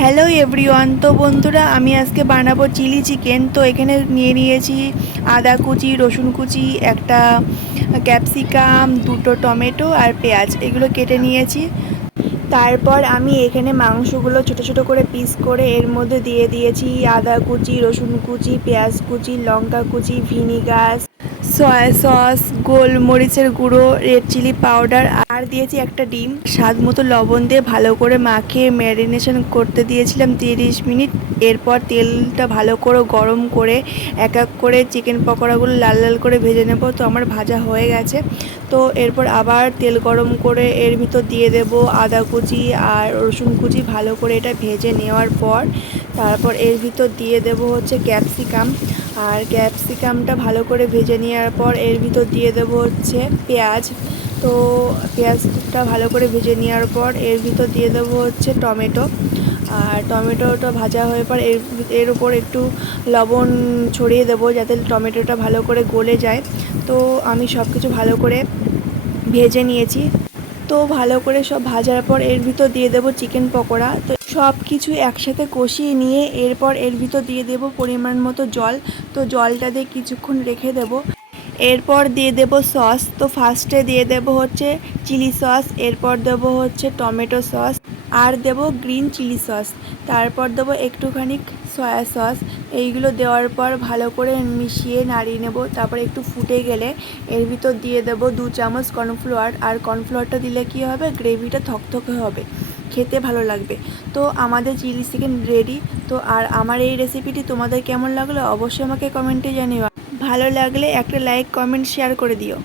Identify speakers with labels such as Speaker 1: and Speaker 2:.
Speaker 1: Hello everyone তো বন্ধুরা, আমি আজকে বানাবো চিলি চিকেন। তো এখানে নিয়ে নিয়েছি আদা কুচি, রসুন কুচি, একটা ক্যাপসিকাম, দুটো টমেটো আর পেঁয়াজ। এগুলো কেটে নিয়েছি। তারপর আমি এখানে মাংসগুলো ছোট ছোট করে পিস করে এর মধ্যে দিয়ে দিয়েছি আদা কুচি, রসুন কুচি, পেঁয়াজ কুচি, লঙ্কা কুচি, ভিনিগার সয়া সস, গোলমরিচের গুঁড়ো রেড চিলি পাউডার আর দিয়েছি একটা ডিম। স্বাদ মতো লবণ দিয়ে ভালো করে মাখিয়ে ম্যারিনেশন করতে দিয়েছিলাম তিরিশ মিনিট। এরপর তেলটা ভালো করে গরম করে এক এক করে চিকেন পকোড়াগুলো লাল লাল করে ভেজে নেব। তো আমার ভাজা হয়ে গেছে। তো এরপর আবার তেল গরম করে এর ভিতর দিয়ে দেব আদা কুচি আর রসুন কুচি ভালো করে এটা ভেজে নেওয়ার পর। তারপর এর ভিতর দিয়ে দেব হচ্ছে ক্যাপসিকাম। আর ক্যাপসিকামটা ভালো করে ভেজে নেওয়ার পর এর ভিতর দিয়ে দেব হচ্ছে পেঁয়াজ। তো পেঁয়াজটা ভালো করে ভেজে নেওয়ার পর এর ভিতর দিয়ে দেবো হচ্ছে টমেটো। আর টমেটোটা ভাজা হয়ে পর এর এর উপর একটু লবণ ছড়িয়ে দেবো যাতে টমেটোটা ভালো করে গলে যায়। তো আমি সব কিছু ভালো করে ভেজে নিয়েছি। তো ভালো করে সব ভাজার পর এর ভিতর দিয়ে দেবো চিকেন পকোড়া। তো সব কিছু একসাথে কষিয়ে নিয়ে এরপর এর ভিতর দিয়ে দেব পরিমাণ মতো জল। তো জলটা দিয়ে কিছুক্ষণ রেখে দেবো। এরপর দিয়ে দেব সস। তো ফার্স্টে দিয়ে দেব হচ্ছে চিলি সস, এরপর দেব হচ্ছে টমেটো সস, আর দেব গ্রিন চিলি সস। তারপর দেবো একটুখানি সয়া সস। এইগুলো দেওয়ার পর ভালো করে মিশিয়ে নাড়িয়ে নেব। তারপর একটু ফুটে গেলে এর ভিতর দিয়ে দেব দু চামচ কর্নফ্লাওয়ার আর কর্নফ্লাওয়ারটা দিলে কি হবে? গ্রেভিটা থকথকে হবে। খেতে ভালো লাগবে। তো আমাদের চিলি চিকেন রেডি তো আর আমার এই রেসিপিটি তোমাদের কেমন লাগল? অবশ্যই আমাকে কমেন্টে জানিও। ভালো লাগলে একটা লাইক কমেন্ট শেয়ার করে দিও।